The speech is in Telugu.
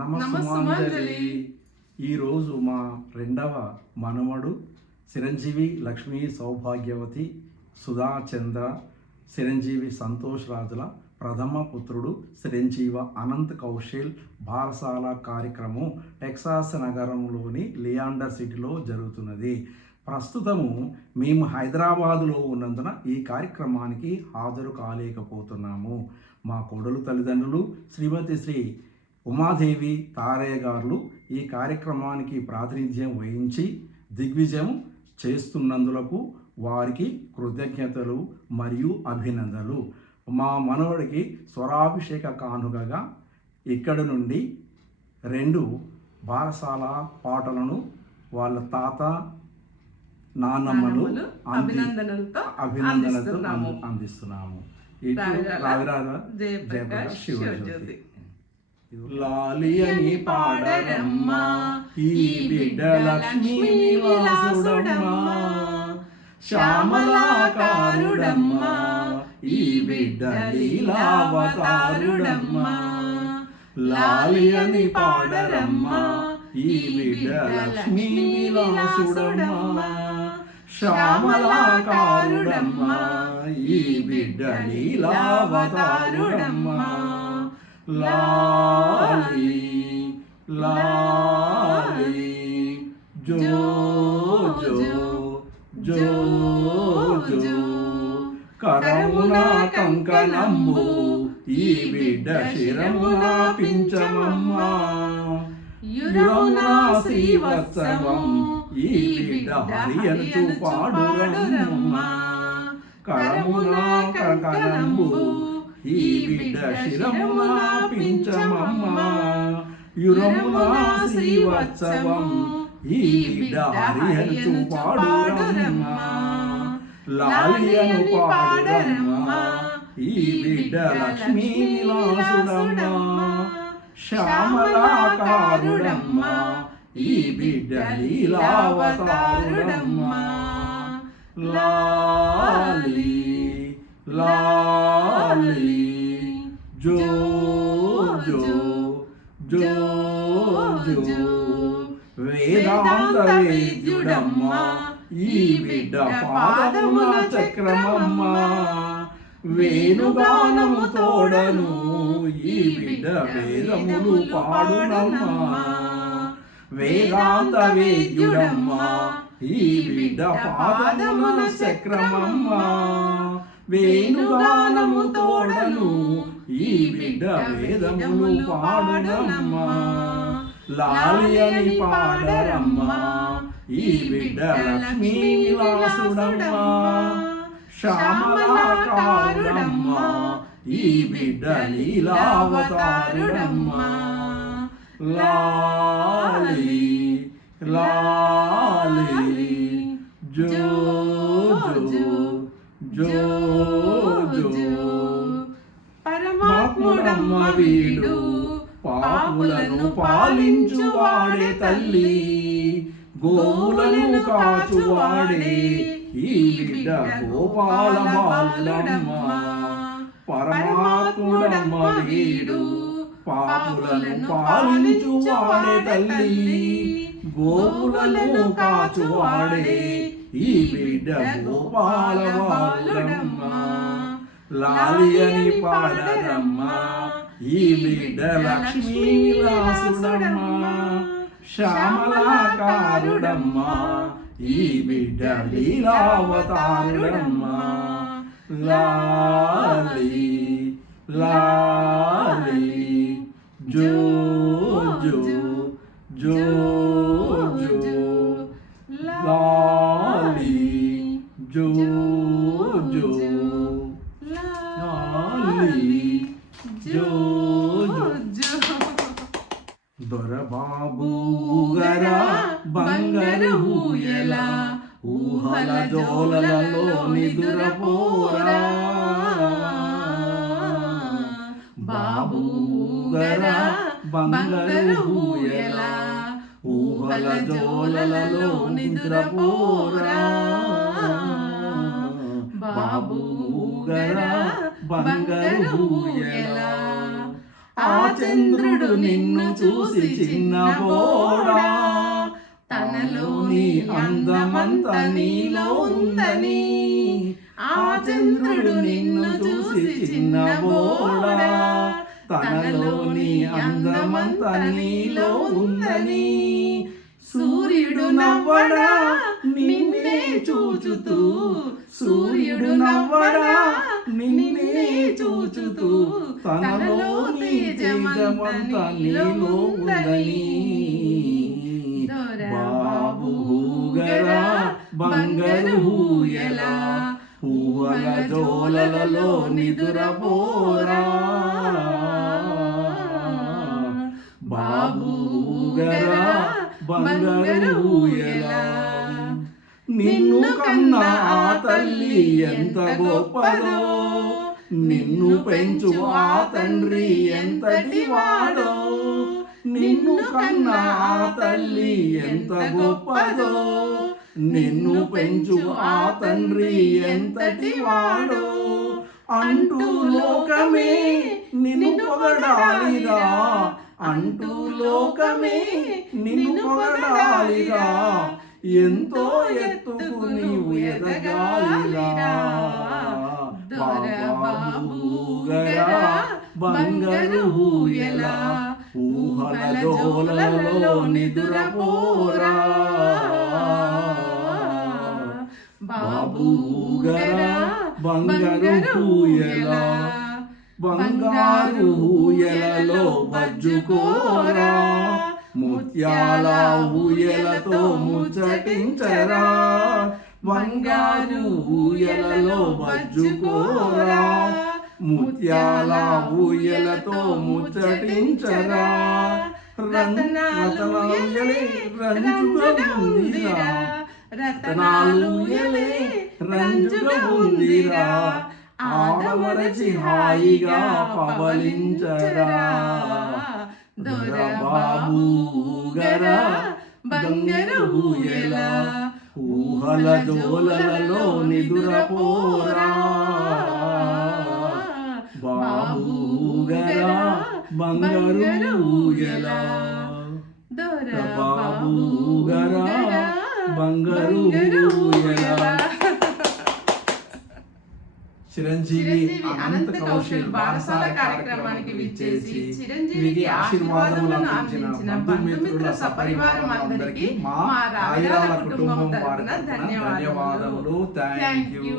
నమస్సుమాంజలి. ఈరోజు మా రెండవ మనమడు చిరంజీవి లక్ష్మీ సౌభాగ్యవతి సుధాచంద్ర చిరంజీవి సంతోష్ రాజుల ప్రథమ పుత్రుడు చిరంజీవ అనంత్ కౌశల్ బారసాల కార్యక్రమం టెక్సాస్ నగరంలోని లియాండర్ సిటీలో జరుగుతున్నది. ప్రస్తుతము మేము హైదరాబాదులో ఉన్నందున ఈ కార్యక్రమానికి హాజరు కాలేకపోతున్నాము. మా కోడలు తల్లిదండ్రులు శ్రీమతి శ్రీ ఉమాదేవి తారయ్య గారు ఈ కార్యక్రమానికి ప్రాతినిధ్యం వహించి దిగ్విజయం చేస్తున్నందులకు వారికి కృతజ్ఞతలు మరియు అభినందనలు మా మనవడికి స్వరాభిషేక కానుకగా ఇక్కడి నుండి రెండు బారసాల పాటలను వాళ్ళ తాత నాన్నమ్మలు అభినందనలతో అభినందనలతో అందిస్తున్నాము. జయప్రకాష్ శివజ్యోతి. లాలి అని పాడరమ్మా. ఈ బిడ్డ లక్ష్మీ శ్యామలాకారుడమ్మా ఈ బిడ్డ లీలావతారుడమ్మా. లాలి అని పాడరమ్మా. ఈ బిడ్డ లక్ష్మీ విలాసుడమ్మా శ్యామలాకారుడమ్మా ఈ బిడ్డ లీలావతారుడమ్మా. లాలి లాలి జో జో జో జో. కరమున కంకణంబు ఈ బిడ్డ శిరమునా పించమమ్మా యురమున శ్రీవత్సవం ఈ బిడ్డ హరియంతు పాడురమ్మా. కరమునా కంకణంబు ఈ బిడ్డ శిరమునా పించమమ్మ యురమున శ్రీవత్సవం. ఈ బిడ్డ హరియనుచు పాడురమ్మా. లాలియను పాడురమ్మా. ఈ బిడ్డ లక్ష్మీ విలాసుడమ్మా శ్యామలాకారుడమ్మా ఈ బిడ్డ లీలావతారుడమ్మా. లాలి లాలి. జో జో వేదాంత వేద్యుడమ్మా ఈ బిడ్డ పాదముల చక్రమమ్మా వేణుగానము తోడను ఈ బిడ్డ వేదములు పాడునమ్మా. వేదాంత వేద్యుడమ్మా ఈ బిడ్డ పాదముల చక్రమమ్మా. వేణుగానము తోడను ఈ బిడ్డ వేదములు పాడునమ్మా. లాలి అని పాడరమ్మా. ఈ బిడ్డ లక్ష్మీ విలాసుడమ్మా. శ్యామలాకారుడమ్మా ఈ బిడ్డ లీలావతారుడమ్మా. లాలి లాలి. జో జో జో జో పరమాత్ముడమ్మ వీడు పాపులను పాలించువాడే తల్లి. గోవులను కాచువాడే ఈ బిడ్డ గోపాల బాలుడమ్మ పరమాత్ముడమ్మ వీడు పాపులను పాలించువాడే తల్లి. గోవులను కాచువాడే ఈ బిడ్డ గోపాల బాలుడమ్మ లాలి అని పాడరమ్మా ఈ బిడ్డ లక్ష్మీ విలాసుడమ్మా శ్యామలాకారుడమ్మా ఈ బిడ్డ లీలావతారుడమ్మా. లాలి లాలి జో దొరబాబు గరా బంగారు ఊయల ఊహల జోలలో నిదురపోరా. బాబు గరా బంగారు ఊయల ఊహల జోలలో నిద్రపోరా. బాబు గరా బంగారు ఊయల చంద్రుడు నిన్ను చూసి చిన్నబోడా తనలోని అందమంత నీలో ఉందని. ఆ చంద్రుడు నిన్ను చూసి చిన్నబోడా తనలోని అందమంత నీలో ఉందని. సూర్యుడు నవ్వడా నిన్నే చూచుతూ సూర్యుడు నవ్వడా నిన్నే చూచుతూ తనలో తేజమంత నీలో ఉందని. బాబు గరా బంగారు హూయలా ఊహల జోలలో నిదురపోరా బాబు గరా బంగారు హూయలా నిన్ను కన్నా ఆ తల్లి ఎంత గొప్పదో నిన్ను పెంచు ఆ తండ్రి ఎంతటి వాడో? నిన్ను కన్నా ఆ తల్లి ఎంత గొప్పదో? నిన్ను పెంచు ఆ తండ్రి ఎంతటి వాడో? అంటూ లోకమే నిన్ను పొగడాలిరా. అంటూ లోకమే నిన్ను పొగడాలిరా. ఎంతో ఎత్తుకు నీవు ఎదగాలిరా బాబూగరా బంగారు ఊయలా ఊహల జోలలో నిదురపోరా బాబూగరా బంగారు ఊయలా బంగారు ఊయలలో బజ్జుకోరా ముత్యాల ఊయలతో ముచ్చటించరా? బంగారు ఊయలలో బజ్జుకోరా ముత్యాల ఊయలతో ముచ్చటించరా? రతనాలుయలే రంజుగా ఉందిరా ఆడమరచి హాయిగా పవలించరా దొరబాబు గరా బంగారు ఊయలా ఊహల జోలలలో నిదురపోరా బాబు గరా బంగారు ఊయలా బాబు గరా బంగారు ఊయలా చిరంజీవి అనంత కౌశల్ బారసాల కార్యక్రమానికి విచ్చేసి చిరంజీవికి ఆశీర్వాదములు అందించిన బంధుమిత్రుల సపరివారం అందరికీ మా రాయరాల కుటుంబం తరపున ధన్యవాదములు. Thank you